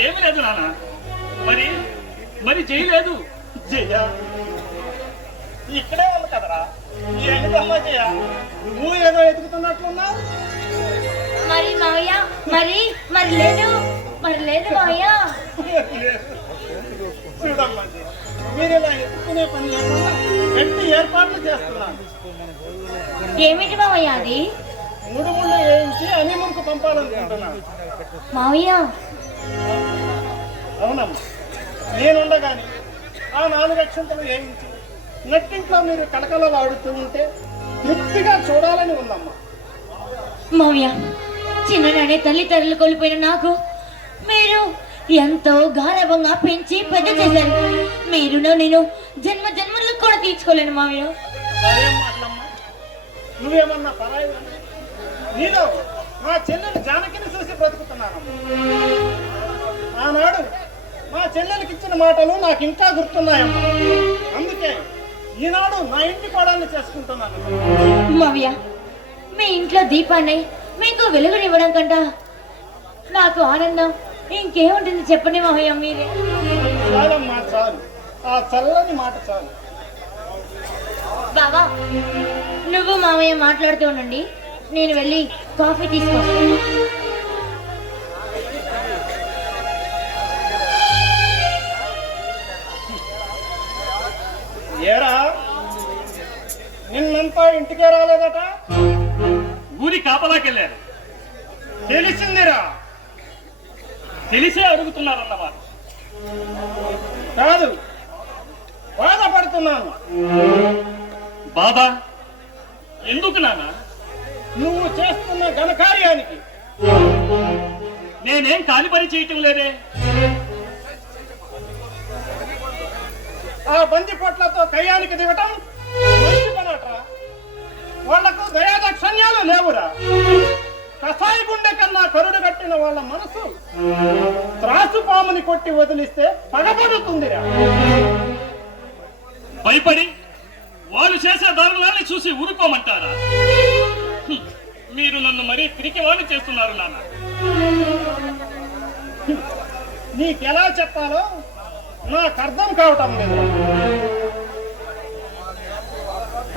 ఏమి లేదు నాన్న. మరి మరి చేయలేదు. జయ ఇక్కడే ఉంది కదరా, ఏంటమ్మా జయ, నువ్వు ఏదో ఎదుగుతున్నట్లున్నావు. మరి మావయ్య మరి మరి లేదు మావయ్య. చూడమ్మా జయ, మీరు ఇలా ఎత్తుకునే పని లేకుండా గట్టి ఏర్పాట్లు చేస్తున్నాను. ఏమిటి మావయ్య అది? ముళ్ళు వేయించి హనీమూన్కు పంపాలనుకుంటున్నాను. మావయ్య అవునమ్మా, నేనుండగాని ఆ 4 అక్షంతలు వేయించి నట్టింట్లో మీరు కలకలలు ఆడుతూ ఉంటే తృప్తిగా చూడాలని ఉందమ్మా. మావయ్య, చిన్ననాడే తల్లిదండ్రులు కోల్పోయిన నాకు మీరు ఎంతో గారవంగా పెంచి పెద్ద చేశారు. మీరు నేను జన్మ జన్మలకు కూడా తీర్చుకోలేను మావయ్య. అదేం మాటలమ్మా, నువ్వేమన్నా పరాయి నీలో మా చెల్లెలు జానకిని చూసి బ్రతుకుతున్నాను. ఆనాడు మా చెల్లెలకి ఇచ్చిన మాటలు నాకు ఇంకా గుర్తున్నాయమ్మా. అందుకే ఈనాడు నా ఇంటి కోడల్ని చేసుకుంటున్నాను. మావయ్య, మీ ఇంట్లో దీపాన్ని మీకు వెలుగునివ్వడం కంట నాకు ఆనందం ఇంకేముంటుంది చెప్పండి మావయ్య. మీరే చాలమ్మా, చాలు, ఆ చల్లని మాట చాలు. బాబా, నువ్వు మావయ్య మాట్లాడుతూ ఉండండి, నేను వెళ్ళి కాఫీ తీసుకొస్తాను. ఏరా, నిన్నంతా ఇంటికే రాలేదట? ఊరి కాపలాకెళ్ళారు. తెలిసిందిరా. తెలిసే అడుగుతున్నారన్నమాట. కాదు, బాధపడుతున్నాను. బాబా, ఎందుకు నాన్న? నువ్వు చేస్తున్న ఘనకార్యానికి. నేనేం కాని పని చేయటం లేదే. ఆ బందిపోట్లతో కయ్యానికి దిగటం మంచి పనట్రా. వాళ్లకు దయాదక్షణ్యాలు లేవురా. కసాయి గుండె కన్నా కరుడు కట్టిన వాళ్ళ మనసు త్రాసు పాముని కొట్టి వదిలిస్తే పగబడుతుందిరా. భయపడి వాళ్ళు చేసే దారుణాన్ని చూసి ఊరుకోమంటారా? మీరు నన్ను మరీ పిరికి వాళ్ళు చేస్తున్నారు నాన్న. నీకెలా చెప్పాలో నాకు అర్థం కావటం లేదు.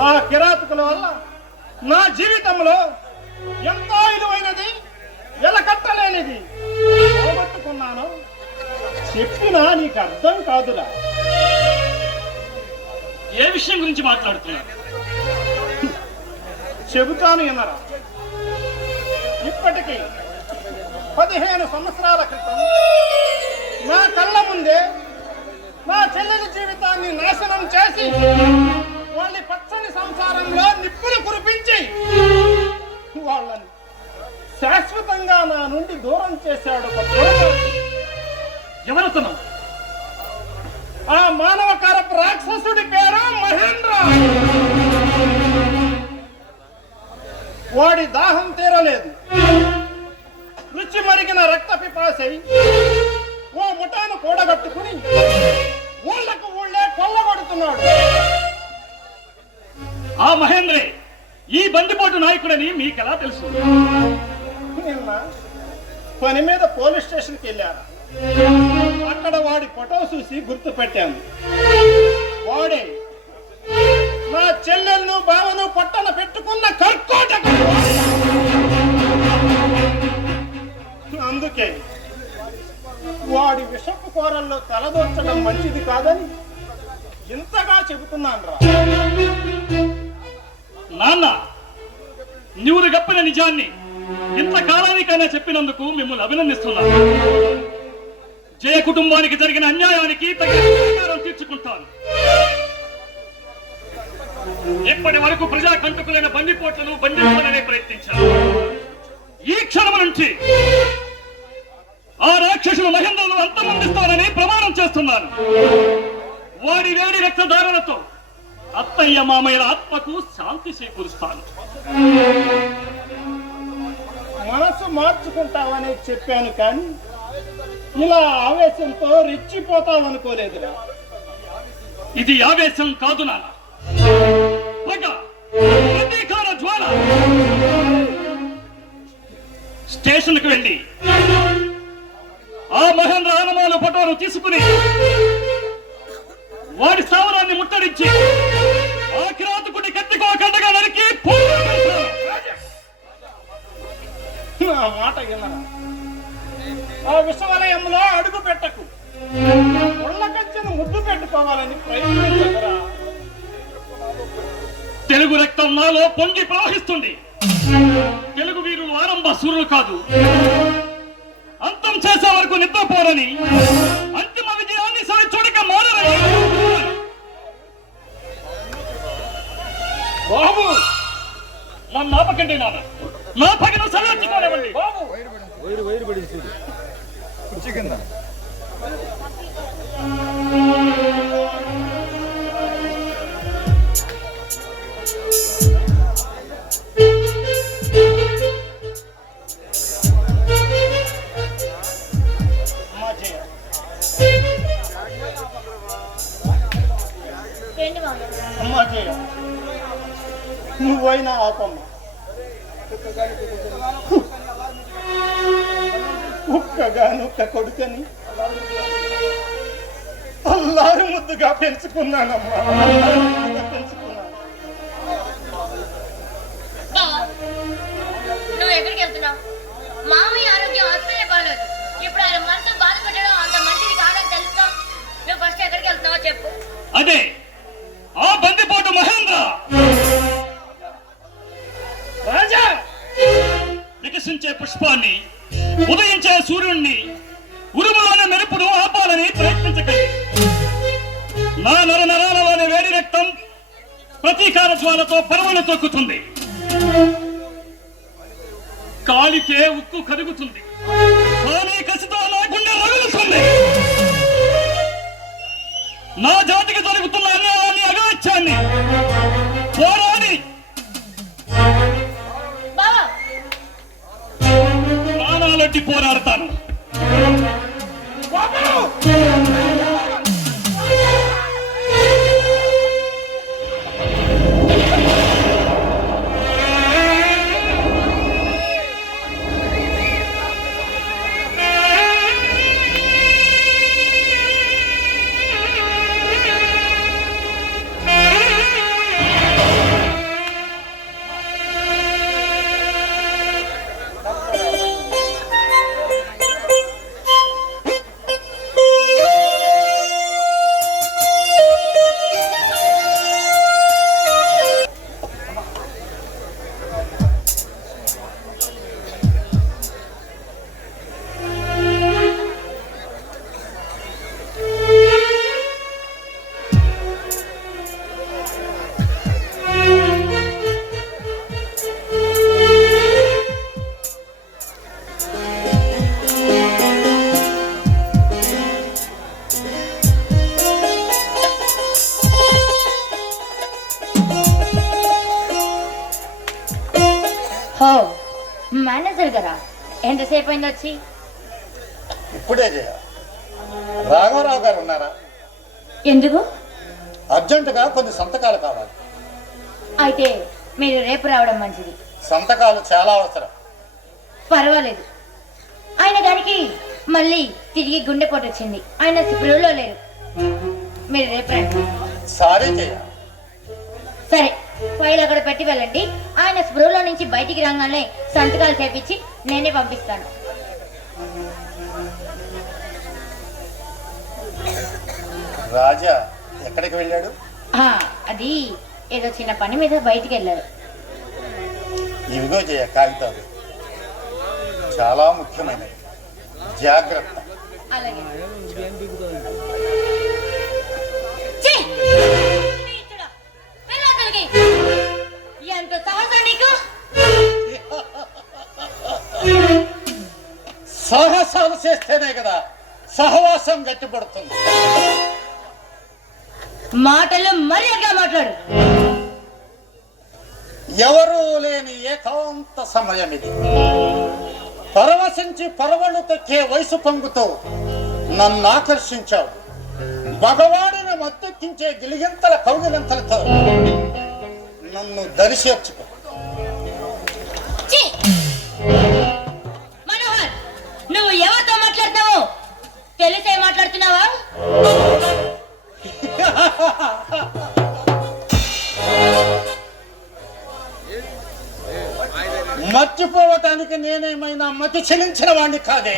ఆ కిరాతకుల వల్ల నా జీవితంలో ఎంతో విలువైనది, వెలకట్టలేనిది పోగొట్టుకున్నాను. చెప్పినా నీకు అర్థం కాదురా. ఏ విషయం గురించి మాట్లాడుతున్నారు? చెబుతాను వినరా. ఇప్పటికీ 15 సంవత్సరాల క్రితం నా కళ్ళ ముందే నా చెల్లెలి జీవితాన్ని నాశనం చేసి వాళ్ళ పచ్చని సంసారంలో నిప్పులు కురిపించి వాళ్ళని శాశ్వతంగా నా నుండి దూరం చేశాడు ఒక దుర్మార్గుడు. ఎవరతను? ఆ మానవకారపు రాక్షసుడి పేరు మహేంద్ర. వాడి దాహం తీరలేదు. రుచి మరిగిన రక్త పిపాసై ఓ ముఠాను కూడగట్టుకుని ఊళ్ళకు ఊళ్ళే కొల్లగొడుతున్నాడు. ఆ మహేంద్రే ఈ బందిపోటు నాయకుడని మీకెలా తెలుసు? నిన్న పని మీద పోలీస్ స్టేషన్కి వెళ్ళారు. అక్కడ వాడి ఫోటో చూసి గుర్తు పెట్టాను. వాడే నా చెల్లెలను బావను పొట్టన పెట్టుకున్న కర్కోటకుడు. అందుకే వాడి విషపు కూరల్లో తలదొచ్చడం మంచిది కాదని ఇంతగా చెబుతున్నాను రా. నాన్న, నువ్వు గప్పిన నిజాన్ని ఇంతకాలానికైనా చెప్పినందుకు మిమ్మల్ని అభినందిస్తున్నాను. జయ కుటుంబానికి జరిగిన అన్యాయానికి తగిన ప్రతీకారం తీర్చుకుంటాను. ఇప్పటి వరకు ప్రజా కంటకులైన బందిపోట్లను బంధించాలనే ప్రయత్నించాను. ఈ క్షణం నుంచి ఆ రాక్షసులు మహేంద్రులను అంతమొందిస్తానని ప్రమాణం చేస్తున్నాను. వాడి వేడి రక్తధారణతో అత్తయ్య మామయ్యల ఆత్మకు శాంతి చేకూరుస్తాను. మనసు మార్చుకుంటావని చెప్పాను కానీ ఇలా ఆవేశంతో రెచ్చిపోతావనుకోలేదురా. ఇది ఆవేశం కాదు నాన్న, పగ, ప్రతీకార జ్వాల. స్టేషన్కు వెళ్ళి ఆ మహేంద్ర హనుమాను ఫోటోను తీసుకుని వాడి స్థావరాన్ని ముట్టడించి ఆ కిరాతకుడి కత్తికో కండగా నరికి నా మాట వినరా. ఆ విశ్వవలయంలో అడుగు పెట్టకు. ముళ్ళకంచెను ముద్దు పెట్టుకోవాలని ప్రయత్నించరా. తెలుగు రక్తం నాలో పొంగి ప్రవహిస్తుంది. తెలుగు వీరులు ఆరంభ సూర్యులు కాదు, అంతం చేసే వరకు నిద్రపోరని, అంతిమ విజయాన్ని సరి చూడక మారని. బాబు, నన్ను ఆపకండి నాన్న. నా పగను సరిహద్దుకోలేవండి బాబు. ఏంటి మామయ్య? అమ్మా జయ, నువ్వైనా ఆపమ్మ. ఒక్కగానొక్క కొడుకని అల్లారు ముద్దుగా పెంచుకున్నానమ్మా. పెంచుకున్నాను. బావ, నువ్వు ఎక్కడికి వెళ్తున్నావు? మామయ్య ఆరోగ్యం అస్సలే బాగలేదు. ఇప్పుడు ఆయన మనసు బాధపడడం అంత మంచిది కాదని తెలుసుకో. నువ్వు ఫస్ట్ ఎక్కడికి వెళ్తున్నావో చెప్పు. అదే ఆ బందిపోటు మహేంద్ర. రాజా, వికసించే పుష్పాన్ని, ఉదయించే సూర్యుణ్ణి, ఉరుములోని మెరుపును ఆపాలని ప్రయత్నించకండి. నా నరనరాలలోని వేడి రక్తం ప్రతీకార జ్వాలతో పరవలు తొక్కుతుంది. కాలికే ఉక్కు కరుగుతుంది, కానీ కసితో నా గుండె రగులుతుంది. నా జాతికి జరుగుతున్న అన్యాయాన్ని, అగాత్యాన్ని పోరాడి ప్రాణాలొడ్డి పోరాడతాను. మేనేజర్ గారా, ఎంతసేపు అయింది వచ్చి? ఇప్పుడే జయ. రాఘవరావు గారు ఉన్నారా? ఎందుకు? అర్జెంటుగా కొన్ని సంతకాలు కావాలి. అయితే మీరు రేపు రావడం మంచిది. సంతకాలు చాలా అవసరం. పర్వాలేదు. ఆయన గారికి మళ్ళీ తిరిగి గుండెపోటు వచ్చింది. ఆయన స్పృహలో లేరు. మీరు రేపు రండి. సారీ జయ. సరే, ఫైల్ అక్కడ పెట్టి వెళ్ళండి. ఆయన స్పృహలో నుంచి బయటికి రాగానే సంతకాలు చేపించి నేనే పంపిస్తాను. రాజా ఎక్కడికి వెళ్ళాడు? అది ఏదో చిన్న పని మీద బయటికి వెళ్ళారు. ఇవిగో జయ కాగితాలు, చాలా ముఖ్యమైనవి. జాగ్రత్త. అలాగే. సాహసాలు చేస్తేనే కదా సహవాసం గట్టిపడుతుంది. మాటలు మర్యాదగా మాట్లాడు. ఎవరూ లేని ఏకాంత సమయం ఇది. పరవశించి పరవళ్ళు తొక్కే వయసు పొంగుతో నన్ను ఆకర్షించావు. మగవాడిని మత్తెక్కించే గిలిగింతల కౌగిలింతలతో నన్ను దరిచేర్చుకో. ఛీ! మనోహర్, నువ్వు ఎవరితో మాట్లాడుతున్నావు? తెలిసే మాట్లాడుతున్నావా? మర్చిపోవటానికి నేనేమైనా మతి చెలించిన వాణ్ణి కాదే.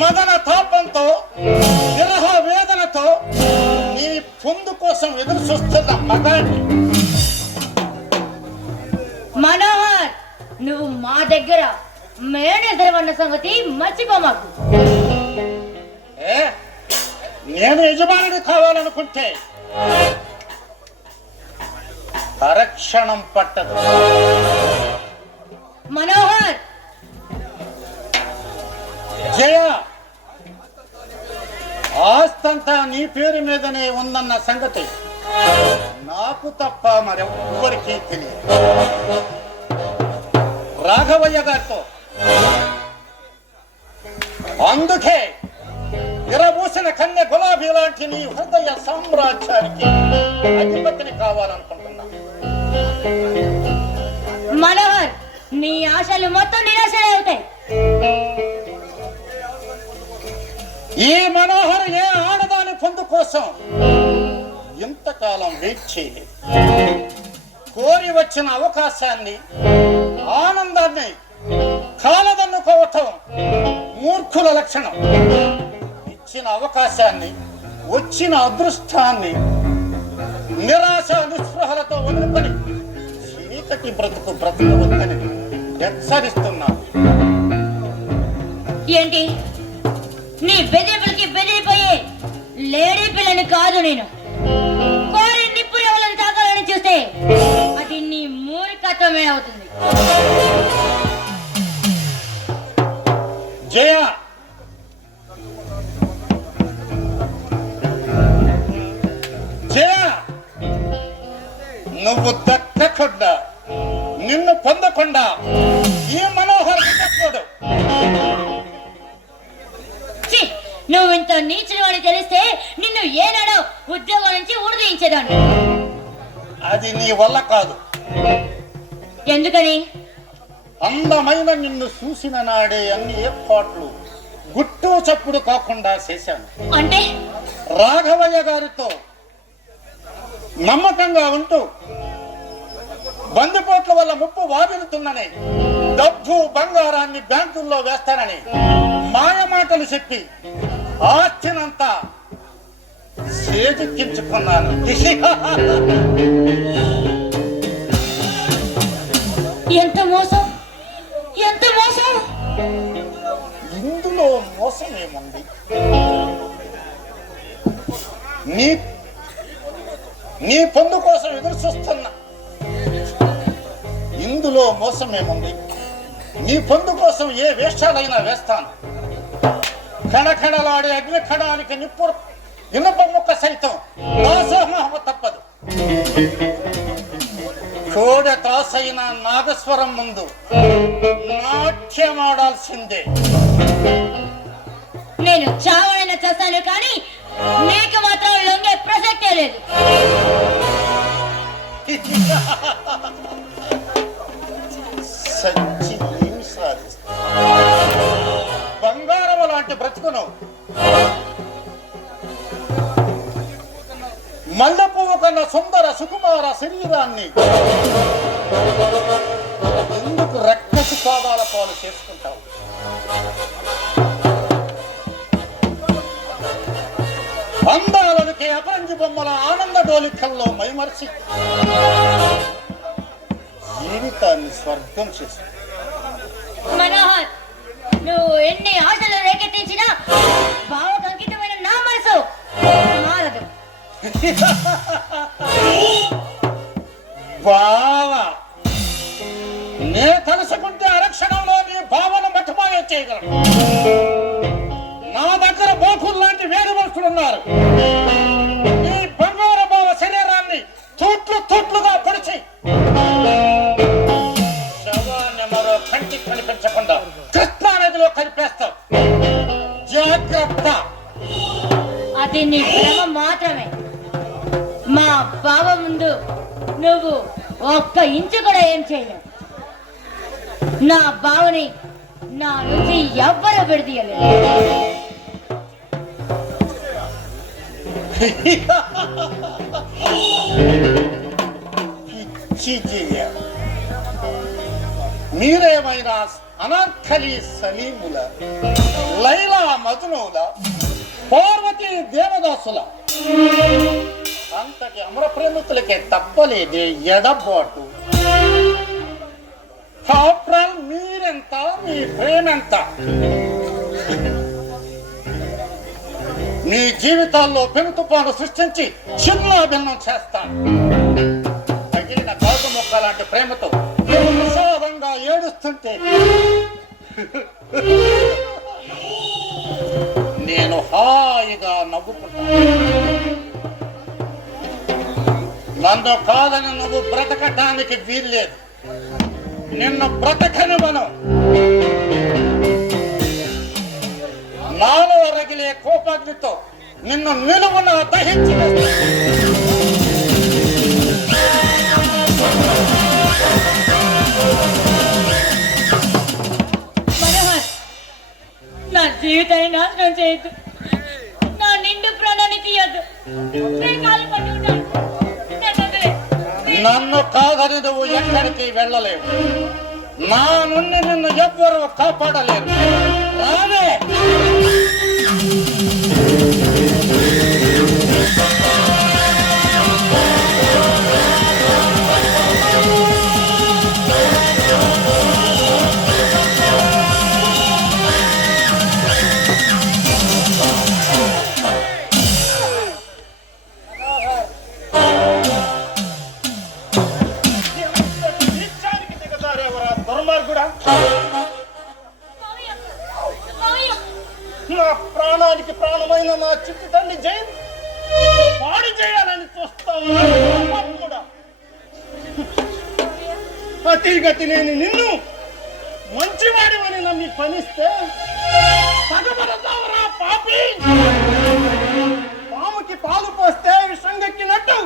మదన తాపంతో విరహ వేదనతో నీ పొందు కోసం ఎదురు చూస్తున్న మగాన్ని. మనోహర్, నువ్వు మా దగ్గర మేనేజర్ అన్న సంగతి మర్చిపోమాకు. నేను యజమానుడు కావాలనుకుంటే అరక్షణం పట్టదు. మనోహర్, జయ, ఆస్తంతా నీ పేరు మీదనే ఉందన్న సంగతి నాకు తప్ప మరెవ్వరికీ తెలియదు. రాఘవయ్య గారితో అందుకే విరబూసిన కన్నె గులాబీ లాంటి నీ హృదయ సామ్రాజ్యానికి అధిపతిని కావాలనుకుంటున్నా. మనోహర్, నీ ఆశలు మొత్తం నిరాశలే అవుతాయి. ఈ మనోహర్ ఏ ఆడదాని పొందు కోసం ఇంతకాలం వెయిట్ చేయలేదు. కోరి వచ్చిన అవకాశాన్ని, ఆనందాన్ని కాలదన్నుకోవటం మూర్ఖుల లక్షణం. ఇచ్చిన అవకాశాన్ని, వచ్చిన అదృష్టాన్ని నిరాశ నిస్పృహలతో వదులుకొని చీకటి బ్రతుకు బ్రతకవద్దని హెచ్చరిస్తున్నా. ఏంటి? నీ బెదిరింపులకి బెదిరిపోయే లేడీ పిల్లని కాదు నేను. కోరి నిప్పులు ఎవరిని తాకాలని చూస్తే అది నీ మూర్ఖత్వమే అవుతుంది. జయ, జయ, నువ్వు దక్కకుండా, నిన్ను పొందకుండా ఈ మనోహర్ తప్పడు. నువ్వు ఇంత నీచుడు అని తెలిస్తే నిన్ను ఏనాడో ఉద్యోగం నుంచి ఊడిదించేదాన్ని. అది నీ వల్ల కాదు. ఎందుకని? అందమైన నిన్ను చూసిన నాడే అన్ని ఏర్పాట్లు గుట్టు చప్పుడు కాకుండా చేశాను. అంటే రాఘవయ్య గారితో నమ్మకంగా ఉంటూ బందిపోట్ల వల్ల ముప్పు వాదిల్తుందని, డబ్బు బంగారాన్ని బ్యాంకుల్లో వేస్తానని మాయ మాటలు చెప్పి ఆస్తినంతా చేజిక్కించుకున్నాను. ఎంత మోసం, ఎంత మోసం! ఇందులో మోసమేముంది? నీ పొందు కోసం ఎదురు చూస్తున్నా. ఇందులో మోసమేముంది? నీ పొందు కోసం ఏ వేషాలైనా వేస్తాను. కణకణలాడే అగ్నికణానికి నిప్పు ఇనుప ముక్క సైతం నాశోహమ తప్పదు. కోడ త్రాసైన నాగస్వరం ముందు నాట్యమాడాల్సిందే. నేను చావైనా చేస్తాను, కానీ నీకు మాత్రం లొంగే ప్రసక్తే లేదు. సచ్చి ఏమి సాధిస్తా? బంగారం లాంటి బ్రతుకును మల్లె పువ్వు కన్నా సుందర సుకుమార శరీరాన్ని ఎందుకు రక్కసి పాదాల పాలు చేసుకుంటావు? అందాలకి అపరంజి బొమ్మల ఆనంద డోలికల్లో మైమర్చి జీవితాన్ని స్వర్గం చేసి. మనోహర్, నువ్వు ఎన్ని ఆశలు రేకెత్తించినా భావకు అంకితమైన నా మనసు మారదు. బావ, నే తలుసుకుంటే అరక్షణంలో నీ భావన మఠమాయొచ్చే. చేయగలను. నా దగ్గర బోకులు లాంటి వేడి మనుషులు ఉన్నారు. ఈ బంగారు బావ శరీరాన్ని తూట్లుగా పొడిచి శవాన్ని మరో కంటికి కనిపించకుండా కృష్ణా నదిలో కలిపేస్తాం. జాగ్రత్త. అది నీ ప్రేమ మాత్రమే. మా బావ ముందు నువ్వు ఒక్క ఇంచు కూడా ఏం చేయలేవు. నా బావని నా నుంచి ఎవ్వరూ విడదీయలేదు. మీరేమైనా అనార్కలి సలీముల, లైలా మజ్నూల, పార్వతీ దేవదాసుల అంతటి అమర ప్రేమికులకే తప్పలేదే ఎడబాటు. ఆఫ్టర్ మీరెంత, మీ ప్రేమెంత? మీ జీవితాల్లో పెను తుఫాను సృష్టించి చిన్నాభిన్నం చేస్తాను. తగిలిన కాదు మొక్క లాంటి ప్రేమతో విషాదంగా ఏడుస్తుంటే నేను హాయిగా నవ్వుకుంటాను. నన్ను కాదని నువ్వు బ్రతకటానికి వీల్లేదు. నిన్ను బ్రతకనివ్వను. నాలో రగిలే కోపాగ్నితో నిన్ను నిలువున దహించి మనోహర్, నా జీవితాన్ని నాశనం చేయొద్దు. నా నిండు ప్రాణాన్ని తీయద్దు. నేను కాలు పట్టుకుంటాను. నన్ను కాదని నువ్వు ఎక్కడికి వెళ్ళలేవు. నా నుండి నిన్ను ఎవ్వరూ కాపాడలేరు. రాలే. నా ప్రాణానికి ప్రాణమైన నా చిట్టి తల్లి జైన్ పాడు చేయాలని చూస్తావు. అతిగతి లేని నిన్ను మంచివాడివని నమ్మి పనిస్తే పగబడతావరా పాపి. పాముకి పాలు పోస్తే విషంగెక్కినట్టు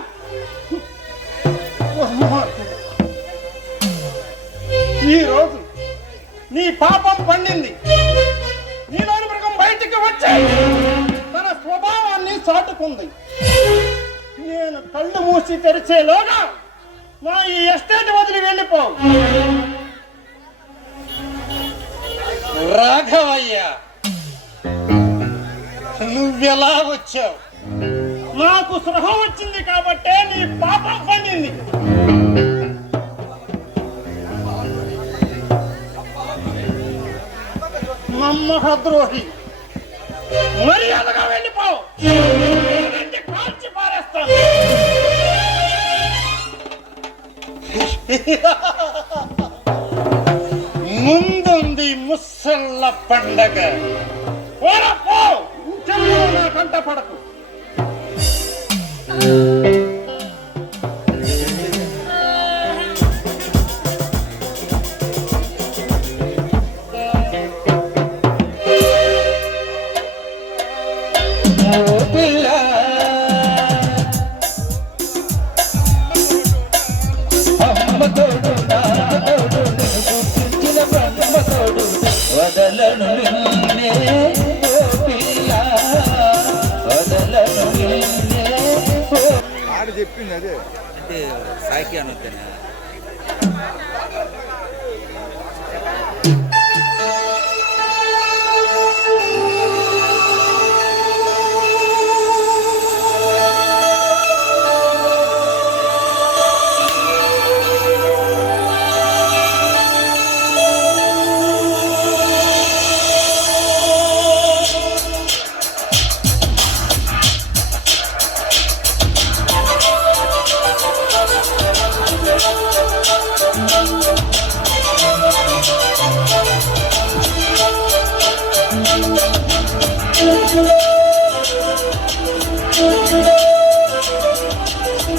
ఈ రోజు నీ పాపం పండింది. నీలోని మృగం బయటికి వచ్చి తన స్వభావాన్ని చాటుకుంది. నేను కళ్ళు మూసి తెరిచేలోగా నా ఈ ఎస్టేట్ వదిలి వెళ్ళిపో. రాఘవయ్య, నువ్వెలా వచ్చావు? నాకు సృహ వచ్చింది కాబట్టే నీ పాపం పండింది. నమ్మకద్రోహి, మర్యాదగా వెళ్ళిపో. కాల్చి పారేస్తాను. ముందుంది ముసళ్ళ పండగ. నా కంట పడకు. వదలను నిన్నే ఓ పిల్ల, వదలను నిన్నే. ఆడ చెప్పింది అదే అంటే సాకి అనొద్దనా?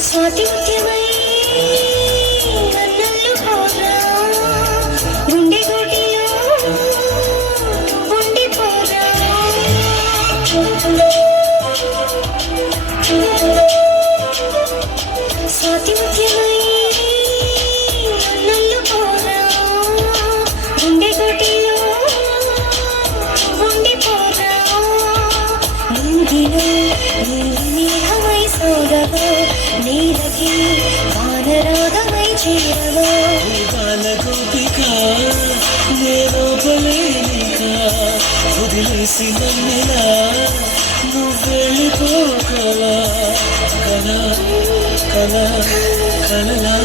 స్వాతి ముత్యమై నన్నల్లు పోరా గుండె గుడిలో ఉండిపోరా స్వాతి ముత్యమై నన్నల్లు పోరా గుండె గుడిలో ఉండిపోరా ఇంగిలో నీహమై సోదవో నీలకి వానరాగమై చేరవో బాలగోపిక నేనోపలేనిక వదిలేసి నన్నెలా నువ్వెళ్ళిపోకలా కలా కలా కలలా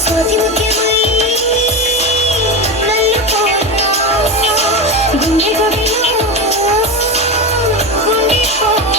స్వాతి ముఖ్యమై నన్ను పోరా గుండె గుడిలో ఉండిపోరా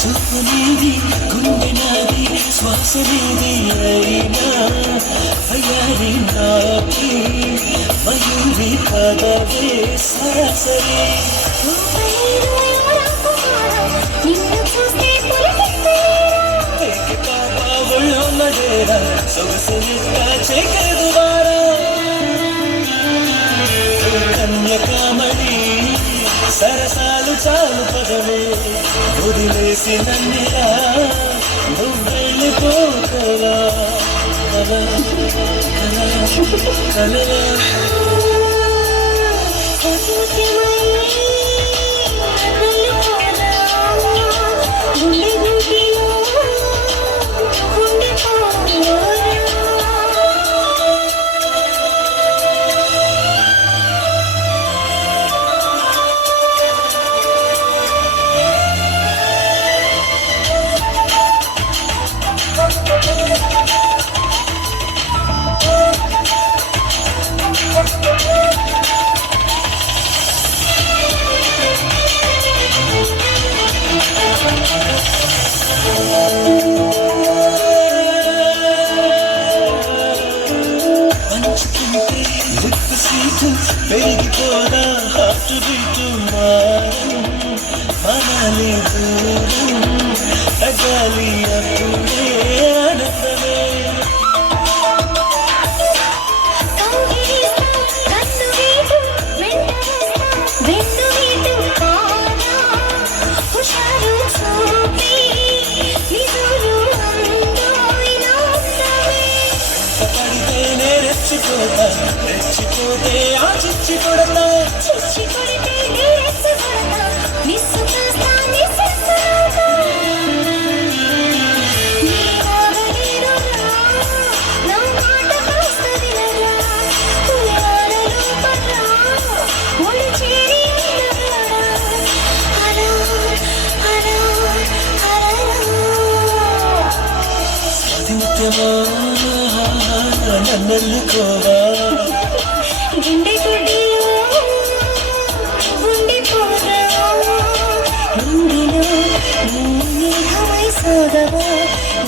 చూపు నీది గుండె నాది శ్వాస నీది అయినా అయ్యారి నాకి మయూరి పదవే సరాసరి ఒళ్ళో నడేరా సొగసు చెక్కదు వారా కన్యకామణి సరసాలు చాలు పదవే వదిలేసి నన్నిలా నువ్వెళ్ళిపోకలా కలా కలా కలలా గుండె గుడిలో ఉండిపోరా పంచుకుంటే లిప్ సీటు పెరిగిపోదా హార్ట్ బీటు మారం మనాలి దూరం తగాలి అప్పుడే ఆనందమే పడితేనే రెచ్చిపోతా రెచ్చిపోతే ఆ చిచ్చి కొడతా నిత్యమా నన్నెల్లుకోవా గుండె గుడిలో ఉండిపోరా గుండెలో నీహమై సోదవో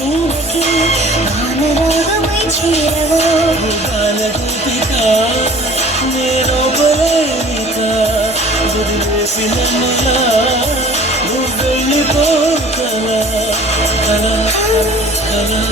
నీలకి వానరాగమై చేరవో బాలగోపిక నేనోపలేనిక వదిలేసి నన్నులా నువ్వెళ్ళిపోకలా కలా కలా